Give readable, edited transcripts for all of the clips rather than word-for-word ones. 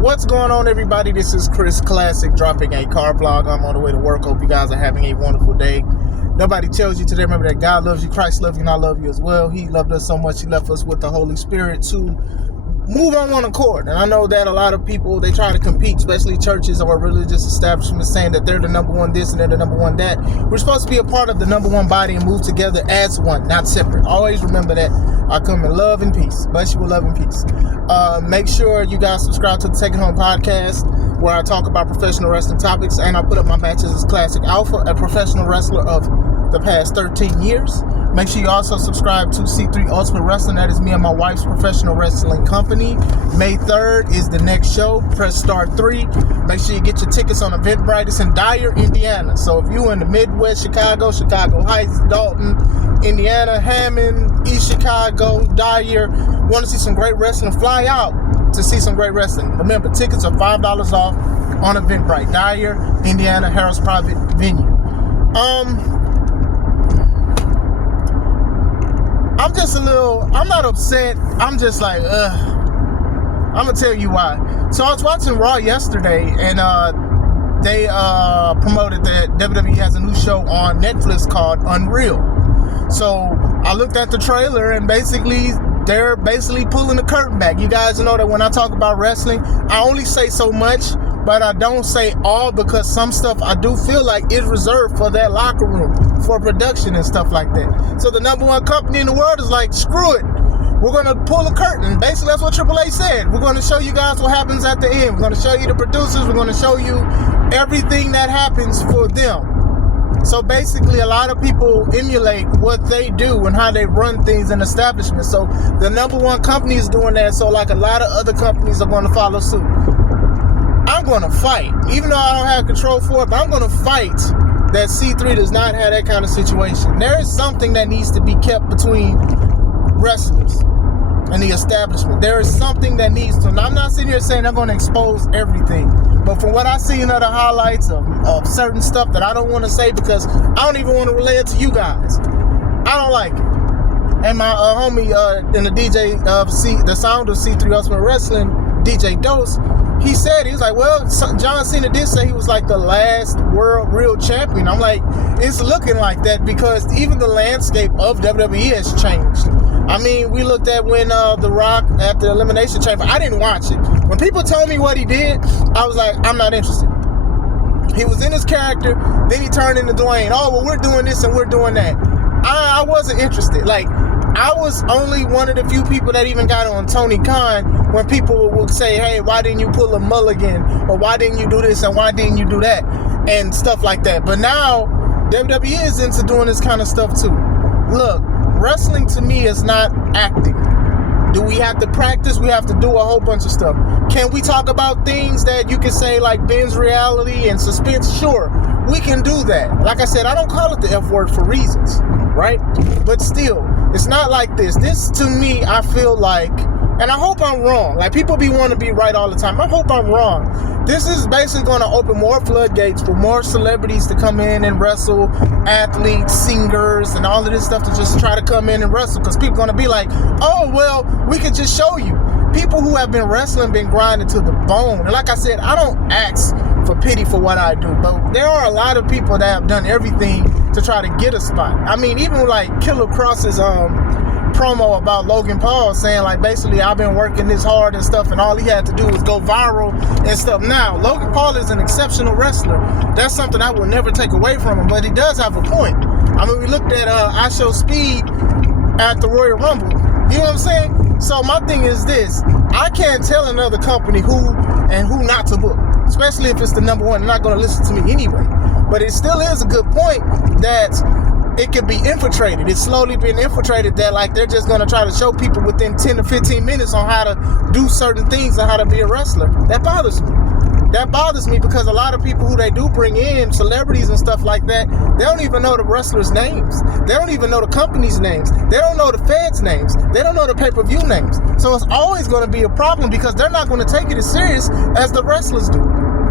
What's going on, everybody? This is Chris Classic dropping a car vlog. I'm on the way to work. Hope you guys are having a wonderful day. Nobody tells you today, remember that God loves you, Christ loves you, and I love you as well. He loved us so much, he left us with the Holy Spirit to move on one accord. And I know that a lot of people, they try to compete, especially churches or religious establishments, saying that they're the number one this and they're the number one that. We're supposed to be a part of the number one body and move together as one, not separate. Always remember that. I come in love and peace. Bless you with love and peace. Make sure you guys subscribe to the Take It Home podcast, where I talk about professional wrestling topics, and I put up my matches as Classic Alpha, a professional wrestler of the past 13 years. Make sure you also subscribe to C3 Ultimate Wrestling. That is me and my wife's professional wrestling company. May 3rd is the next show. Press star 3. Make sure you get your tickets on Eventbrite. It's in Dyer, Indiana. So if you're in the Midwest, Chicago Heights, Dalton, Indiana, Hammond, East Chicago, Dyer, want to see some great wrestling, fly out to see some great wrestling. Remember, tickets are $5 off on Eventbrite. Dyer, Indiana, Harrah's private venue. I'm not upset. I'm just like, I'm going to tell you why. So I was watching Raw yesterday, and they promoted that WWE has a new show on Netflix called Unreal. So I looked at the trailer, and they're basically pulling the curtain back. You guys know that when I talk about wrestling, I only say so much, but I don't say all, because some stuff I do feel like is reserved for that locker room, for production and stuff like that. So the number one company in the world is like, screw it. We're going to pull a curtain. Basically, that's what Triple H said. We're going to show you guys what happens at the end. We're going to show you the producers. We're going to show you everything that happens for them. So basically, a lot of people emulate what they do and how they run things in establishments. So the number one company is doing that. So like a lot of other companies are going to follow suit. I'm going to fight, even though I don't have control for it, but I'm going to fight that C3 does not have that kind of situation. There is something that needs to be kept between wrestlers and the establishment. There is something that needs to, and I'm not sitting here saying I'm going to expose everything, but from what I see in other highlights of certain stuff that I don't want to say, because I don't even want to relay it to you guys. I don't like it. And my homie in the DJ of the sound of C3 Ultimate Wrestling, DJ Dose, he was like, well, John Cena did say he was like the last world real champion. I'm like, it's looking like that, because even the landscape of WWE has changed. I mean, we looked at when The Rock at the Elimination Chamber, I didn't watch it. When people told me what he did, I was like, I'm not interested. He was in his character, then he turned into Dwayne. Oh, well, we're doing this and we're doing that. I wasn't interested. Like, I was only one of the few people that even got on Tony Khan when people would say, hey, why didn't you pull a mulligan? Or why didn't you do this and why didn't you do that? And stuff like that. But now, WWE is into doing this kind of stuff too. Look, wrestling to me is not acting. Do we have to practice? We have to do a whole bunch of stuff. Can we talk about things that you can say like binge reality and suspense? Sure, we can do that. Like I said, I don't call it the F word for reasons, right? But still, it's not like this. This, to me, I feel like, and I hope I'm wrong. Like, people want to be right all the time. I hope I'm wrong. This is basically going to open more floodgates for more celebrities to come in and wrestle, athletes, singers, and all of this stuff to just try to come in and wrestle. Because people are going to be like, oh, well, we could just show you. People who have been wrestling, been grinding to the bone. And like I said, I don't ask for pity for what I do. But there are a lot of people that have done everything to try to get a spot. I mean, even like Killer Cross's promo about Logan Paul, saying like, basically, I've been working this hard and stuff, and all he had to do was go viral and stuff. Now, Logan Paul is an exceptional wrestler. That's something I will never take away from him, but he does have a point. I mean, we looked at I Show Speed at the Royal Rumble. You know what I'm saying? So my thing is this: I can't tell another company who and who not to book, especially if it's the number one. They're not going to listen to me anyway. But it still is a good point that it can be infiltrated. It's slowly being infiltrated, that like they're just going to try to show people within 10 to 15 minutes on how to do certain things and how to be a wrestler. That bothers me. That bothers me, because a lot of people who they do bring in, celebrities and stuff like that, they don't even know the wrestlers' names. They don't even know the company's names. They don't know the feds' names. They don't know the pay-per-view names. So it's always going to be a problem, because they're not going to take it as serious as the wrestlers do.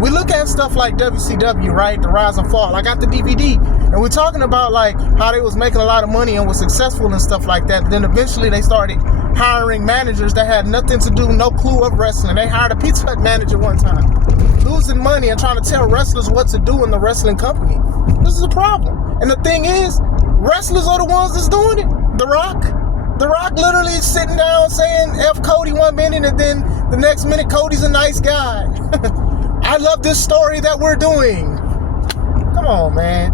We look at stuff like WCW, right? The Rise and Fall. I got the DVD, and we're talking about like how they was making a lot of money and was successful and stuff like that. Then eventually they started hiring managers that had nothing to do, no clue of wrestling. They hired a Pizza Hut manager one time, losing money and trying to tell wrestlers what to do in the wrestling company. This is a problem. And the thing is, wrestlers are the ones that's doing it. The Rock literally is sitting down saying F Cody 1 minute, and then the next minute Cody's a nice guy. I love this story that we're doing. Come on, man.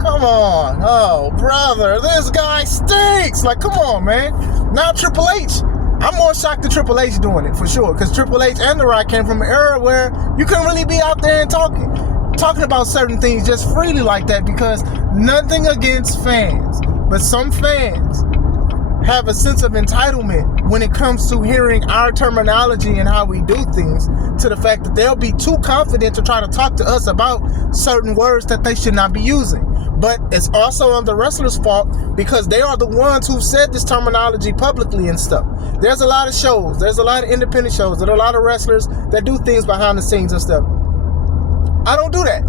Come on. Oh, brother, this guy stinks. Like, come on, man. Now Triple H. I'm more shocked that Triple H doing it, for sure. Because Triple H and The Rock came from an era where you couldn't really be out there and talking about certain things just freely like that, because nothing against fans. But some fans have a sense of entitlement when it comes to hearing our terminology and how we do things, to the fact that they'll be too confident to try to talk to us about certain words that they should not be using. But it's also on the wrestlers' fault, because they are the ones who said this terminology publicly and stuff. There's a lot of shows, there's a lot of independent shows, there are a lot of wrestlers that do things behind the scenes and stuff. I don't do that.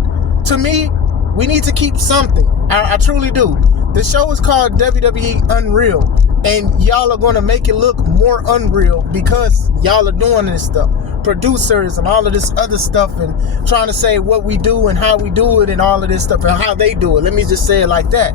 To me, we need to keep something. I truly do. The show is called WWE Unreal, and y'all are going to make it look more unreal because y'all are doing this stuff. Producers and all of this other stuff, and trying to say what we do and how we do it and all of this stuff and how they do it. Let me just say it like that.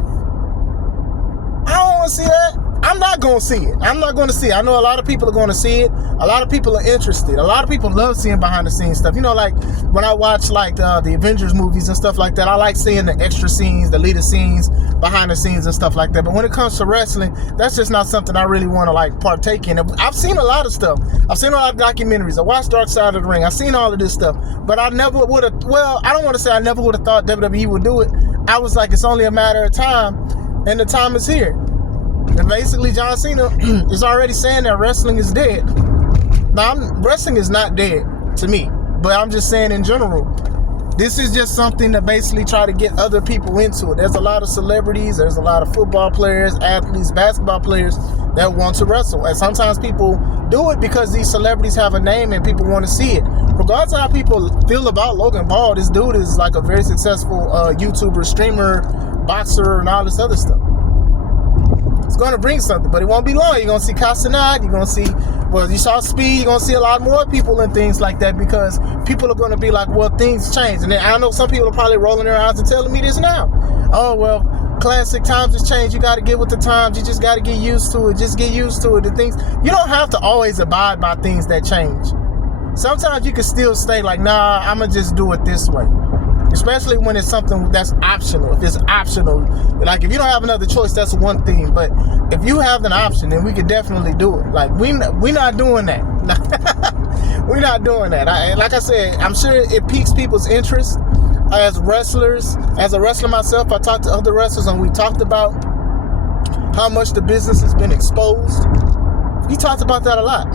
I don't want to see that. I'm not going to see it. I'm not going to see it. I know a lot of people are going to see it. A lot of people are interested. A lot of people love seeing behind the scenes stuff. You know, like when I watch like the Avengers movies and stuff like that, I like seeing the extra scenes, the leader scenes, behind the scenes and stuff like that. But when it comes to wrestling, that's just not something I really want to like partake in. I've seen a lot of stuff. I've seen a lot of documentaries. I watched Dark Side of the Ring. I've seen all of this stuff. But I never would have, well, I don't want to say I never would have thought WWE would do it. I was like, it's only a matter of time, and the time is here. And basically, John Cena is already saying that wrestling is dead. Now, wrestling is not dead to me, but I'm just saying in general, this is just something to basically try to get other people into it. There's a lot of celebrities, there's a lot of football players, athletes, basketball players that want to wrestle. And sometimes people do it because these celebrities have a name and people want to see it. Regardless of how people feel about Logan Paul, this dude is like a very successful YouTuber, streamer, boxer, and all this other stuff. It's going to bring something, but it won't be long. You're going to see Casanat, you're going to see, well, you saw Speed, you're going to see a lot more people and things like that, because people are going to be like, well, things change. And then I know some people are probably rolling their eyes and telling me this now. Oh, well, classic, times has changed. You got to get with the times. You just got to get used to it. Just get used to it. The things, you don't have to always abide by things that change. Sometimes you can still stay like, nah, I'm going to just do it this way. Especially when it's something that's optional. If it's optional, like if you don't have another choice, that's one thing. But if you have an option, then we could definitely do it. Like we're not doing that. We're not doing that. Like I said, I'm sure it piques people's interest as wrestlers. As a wrestler myself, I talked to other wrestlers and we talked about how much the business has been exposed. We talked about that a lot.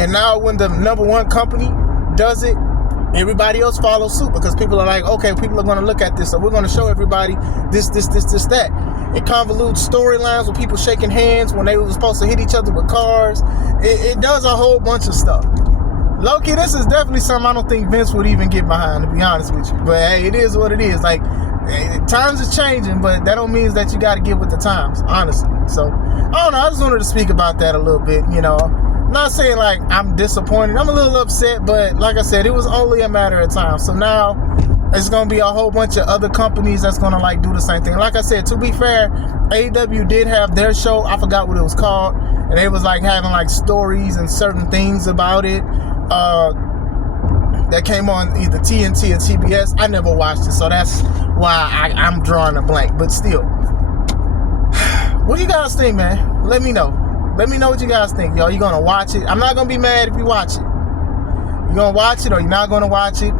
And now when the number one company does it, everybody else follows suit, because people are like, okay, people are going to look at this, so we're going to show everybody this, that. It convolutes storylines with people shaking hands when they were supposed to hit each other with cars. It does a whole bunch of stuff. Low-key, this is definitely something I don't think Vince would even get behind, to be honest with you. But hey, it is what it is. Like, times is changing, but that don't mean that you got to get with the times, honestly. So, I don't know. I just wanted to speak about that a little bit, you know. I'm not saying like I'm disappointed. I'm a little upset, but like I said, it was only a matter of time. So now it's going to be a whole bunch of other companies that's going to like do the same thing. Like I said, to be fair, AEW did have their show. I forgot what it was called. And they was like having like stories and certain things about it that came on either TNT or TBS. I never watched it, so that's why I'm drawing a blank. But still, what do you guys think, man? Let me know. Let me know what you guys think, yo. You gonna watch it? I'm not gonna be mad if you watch it. You gonna watch it or you're not gonna watch it?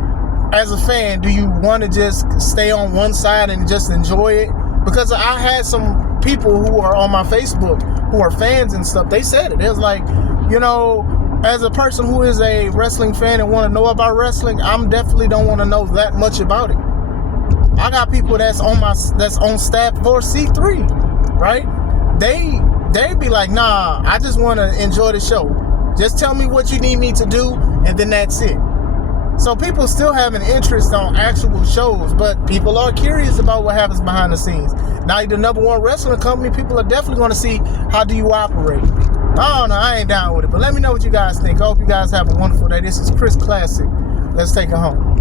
As a fan, do you want to just stay on one side and just enjoy it? Because I had some people who are on my Facebook who are fans and stuff. They said it. It was like, you know, as a person who is a wrestling fan and want to know about wrestling, I'm definitely don't want to know that much about it. I got people that's on staff for C3, right? They be like, nah, I just want to enjoy the show. Just tell me what you need me to do, and then that's it. So people still have an interest on actual shows, but people are curious about what happens behind the scenes. Now you're the #1 wrestling company. People are definitely going to see how do you operate. I don't know. I ain't down with it. But let me know what you guys think. I hope you guys have a wonderful day. This is Chris Classic. Let's take it home.